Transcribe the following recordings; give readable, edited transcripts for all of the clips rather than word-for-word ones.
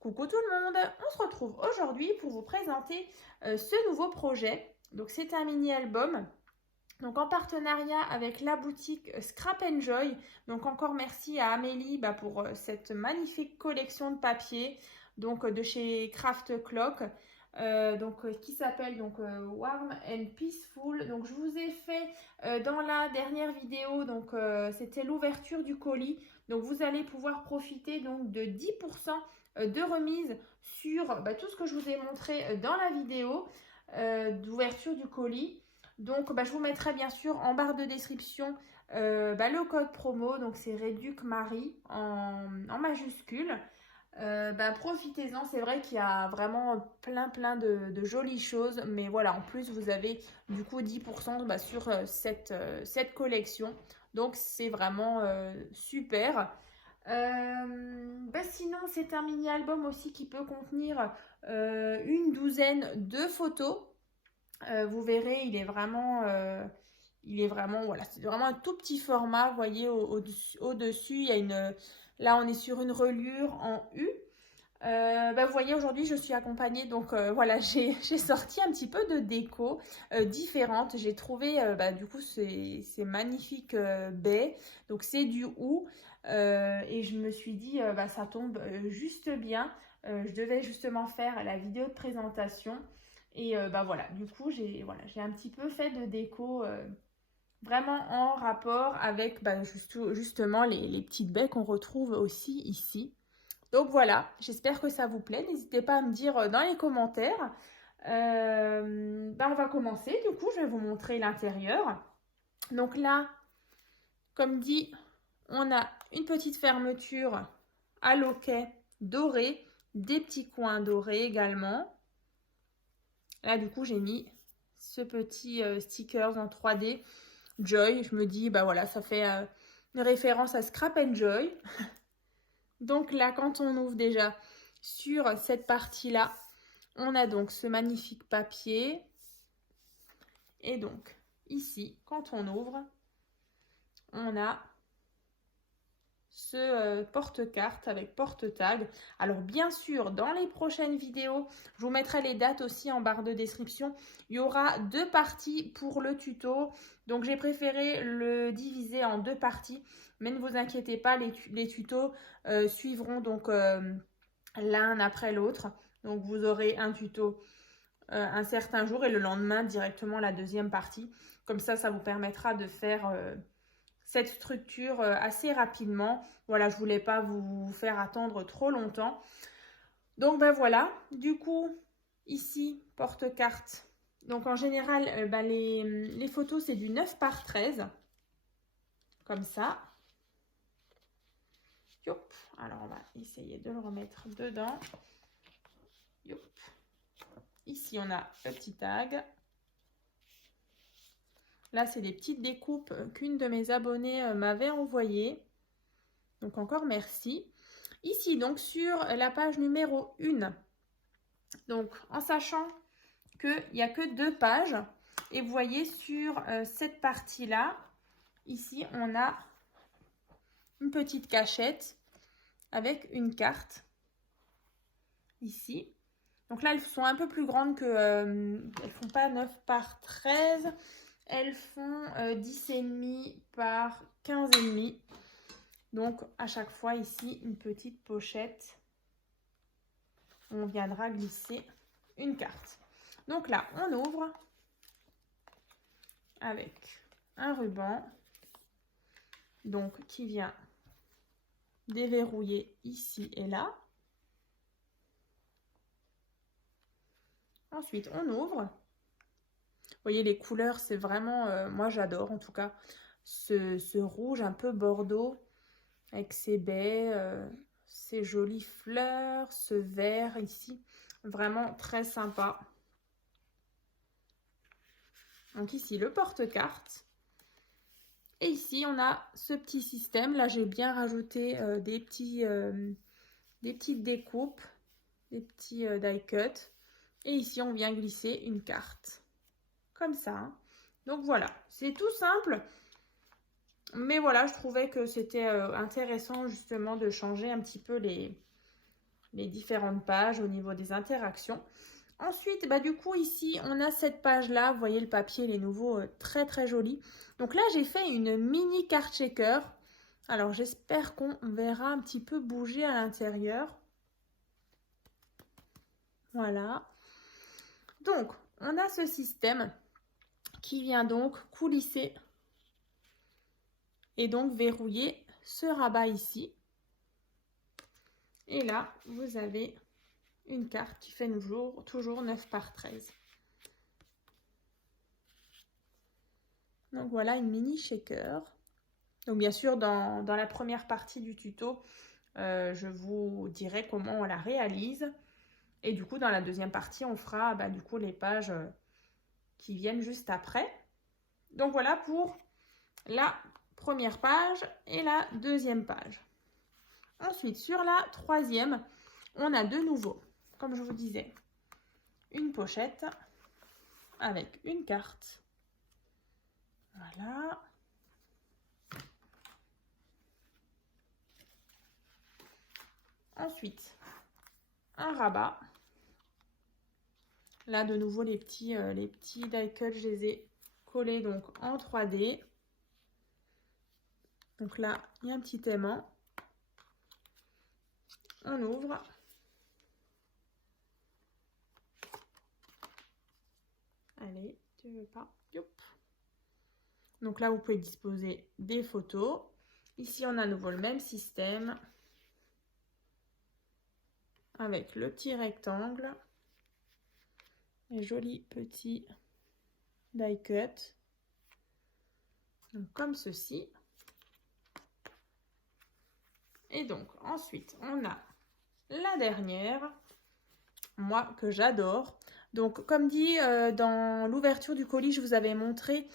Coucou tout le monde, on se retrouve aujourd'hui pour vous présenter ce nouveau projet. Donc c'est un mini-album, donc en partenariat avec la boutique Scrap Enjoy. Donc encore merci à Amélie pour cette magnifique collection de papier de chez Craft Clock. Qui s'appelle Warm and Peaceful. Donc je vous ai fait dans la dernière vidéo, c'était l'ouverture du colis. Donc vous allez pouvoir profiter donc de 10% de remise sur tout ce que je vous ai montré dans la vidéo d'ouverture du colis. Donc je vous mettrai bien sûr en barre de description le code promo. Donc c'est Réduc Marie en majuscule. Profitez-en, c'est vrai qu'il y a vraiment plein de jolies choses, mais voilà, en plus vous avez du coup 10% sur cette collection, donc c'est vraiment super. Sinon c'est un mini album aussi qui peut contenir une douzaine de photos. Vous verrez, il est vraiment voilà, c'est vraiment un tout petit format. Vous voyez au-dessus, il y a là on est sur une reliure en U. Vous voyez, aujourd'hui je suis accompagnée, voilà, j'ai sorti un petit peu de déco différente. J'ai trouvé du coup ces magnifiques baies, donc c'est du houx, et je me suis dit ça tombe juste bien. Je devais justement faire la vidéo de présentation et voilà, du coup j'ai un petit peu fait de déco vraiment en rapport avec justement les petites baies qu'on retrouve aussi ici. Donc voilà, j'espère que ça vous plaît. N'hésitez pas à me dire dans les commentaires. On va commencer. Du coup, je vais vous montrer l'intérieur. Donc là, comme dit, on a une petite fermeture à loquet doré, des petits coins dorés également. Là, du coup, j'ai mis ce petit stickers en 3D. Joy, je me dis, voilà, ça fait une référence à Scrap Enjoy. Donc là, quand on ouvre déjà sur cette partie-là, on a donc ce magnifique papier. Et donc, ici, quand on ouvre, on a ce porte-carte avec porte-tag. Alors bien sûr, dans les prochaines vidéos, je vous mettrai les dates aussi en barre de description. Il y aura 2 parties pour le tuto. Donc j'ai préféré le diviser en 2 parties. Mais ne vous inquiétez pas, les tutos suivront l'un après l'autre. Donc vous aurez un tuto un certain jour et le lendemain directement la deuxième partie. Comme ça vous permettra de faire cette structure assez rapidement. Voilà, je voulais pas vous faire attendre trop longtemps. Donc voilà, du coup, ici, porte-carte. Donc en général, les photos, c'est du 9 par 13. Comme ça. Yop. Alors on va essayer de le remettre dedans. Yop. Ici, on a le petit tag. Là, c'est des petites découpes qu'une de mes abonnées m'avait envoyées. Donc encore merci. Ici, donc sur la page numéro 1, donc en sachant qu'il n'y a que 2 pages, et vous voyez sur cette partie-là, ici, on a une petite cachette avec une carte. Ici. Donc là, elles sont un peu plus grandes que... elles font pas 9 par 13. Elles font 10,5 par 15,5. Donc, à chaque fois, ici, une petite pochette. On viendra glisser une carte. Donc là, on ouvre avec un ruban. Donc, qui vient déverrouiller ici et là. Ensuite, on ouvre. Vous voyez, les couleurs, c'est vraiment... moi, j'adore, en tout cas, ce rouge un peu bordeaux avec ces baies, ces jolies fleurs, ce vert ici. Vraiment très sympa. Donc ici, le porte-carte. Et ici, on a ce petit système. Là, j'ai bien rajouté des petites découpes, des petits die cut. Et ici, on vient glisser une carte. Comme ça. Donc voilà, c'est tout simple. Mais voilà, je trouvais que c'était intéressant justement de changer un petit peu les différentes pages au niveau des interactions. Ensuite, bah, du coup, ici, on a cette page-là. Vous voyez, le papier, il est nouveau très, très joli. Donc là, j'ai fait une mini carte shaker. Alors, j'espère qu'on verra un petit peu bouger à l'intérieur. Voilà. Donc, on a ce système qui vient donc coulisser et donc verrouiller ce rabat ici. Et là, vous avez une carte qui fait toujours 9 par 13. Donc voilà une mini shaker. Donc bien sûr, dans la première partie du tuto, je vous dirai comment on la réalise. Et du coup, dans la deuxième partie, on fera du coup les pages qui viennent juste après. Donc voilà pour la première page et la deuxième page. Ensuite, sur la troisième, on a de nouveau, comme je vous disais, une pochette avec une carte. Voilà. Ensuite, un rabat. Là, de nouveau, les petits die cuts, je les ai collés donc en 3D. Donc là, il y a un petit aimant. On ouvre. Allez, tu veux pas? Youp. Donc là, vous pouvez disposer des photos. Ici, on a à nouveau le même système avec le petit rectangle, les jolis petits die cut. Donc comme ceci. Et donc ensuite, on a la dernière, moi que j'adore. Donc comme dit dans l'ouverture du colis, je vous avais montré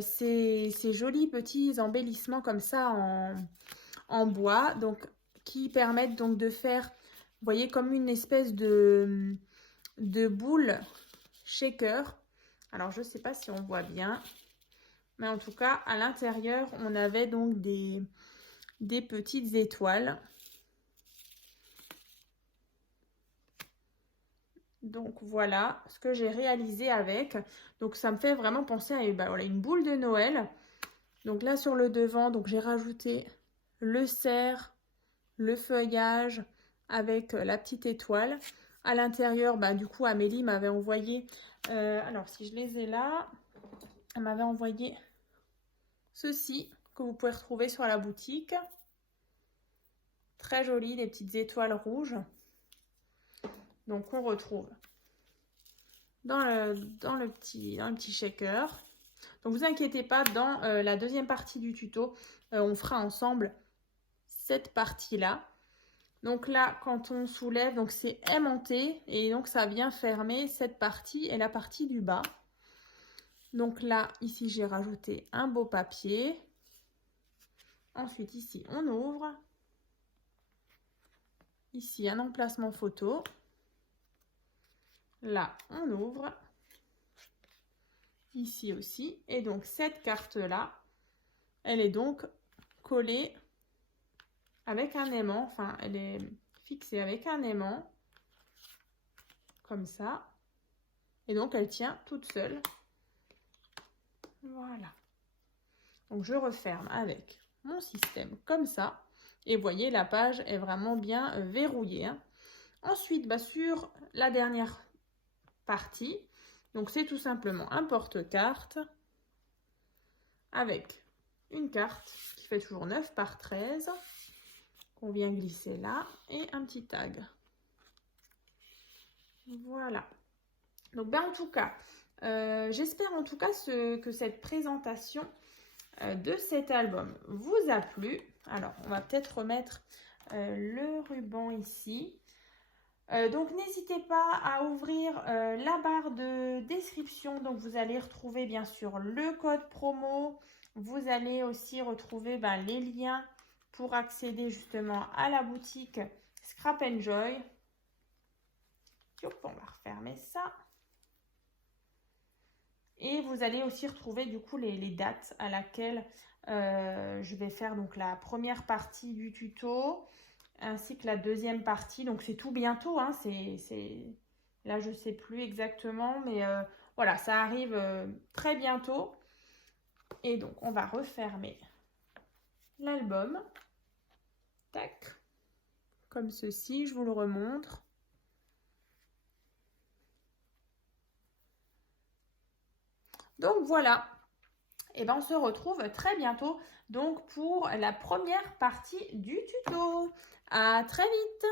ces jolis petits embellissements comme ça en bois, donc qui permettent donc de faire, vous voyez, comme une espèce de boule shaker. Alors je ne sais pas si on voit bien, mais en tout cas à l'intérieur on avait donc des petites étoiles. Donc voilà ce que j'ai réalisé avec. Donc ça me fait vraiment penser à voilà, une boule de Noël. Donc là sur le devant, donc j'ai rajouté le cerf, le feuillage avec la petite étoile. À l'intérieur, du coup Amélie m'avait envoyé, alors si je les ai là, elle m'avait envoyé ceci que vous pouvez retrouver sur la boutique. Très joli, des petites étoiles rouges. Donc on retrouve dans le petit shaker. Donc vous inquiétez pas, dans la deuxième partie du tuto, on fera ensemble cette partie-là. Donc là, quand on soulève, donc c'est aimanté et donc ça vient fermer cette partie et la partie du bas. Donc là, ici, j'ai rajouté un beau papier. Ensuite, ici, on ouvre. Ici, un emplacement photo. Là, on ouvre. Ici aussi. Et donc, cette carte-là, elle est donc collée avec un aimant. Enfin, elle est fixée avec un aimant. Comme ça. Et donc, elle tient toute seule. Voilà. Donc, je referme avec mon système comme ça. Et vous voyez, la page est vraiment bien verrouillée. Ensuite, sur la dernière partie, donc c'est tout simplement un porte-carte avec une carte qui fait toujours 9 par 13 qu'on vient glisser là et un petit tag. Voilà. Donc en tout cas, j'espère en tout cas que cette présentation de cet album vous a plu. Alors, on va peut-être remettre le ruban ici. Donc, n'hésitez pas à ouvrir la barre de description. Donc, vous allez retrouver bien sûr le code promo. Vous allez aussi retrouver les liens pour accéder justement à la boutique Scrap Enjoy. On va refermer ça. Et vous allez aussi retrouver du coup les dates à laquelle je vais faire donc la première partie du tuto. ainsi que la deuxième partie. Donc c'est tout bientôt, hein, là je sais plus exactement, mais voilà, ça arrive très bientôt. Et donc on va refermer l'album. Tac, comme ceci, je vous le remontre. Donc voilà, et ben on se retrouve très bientôt donc pour la première partie du tuto. À très vite.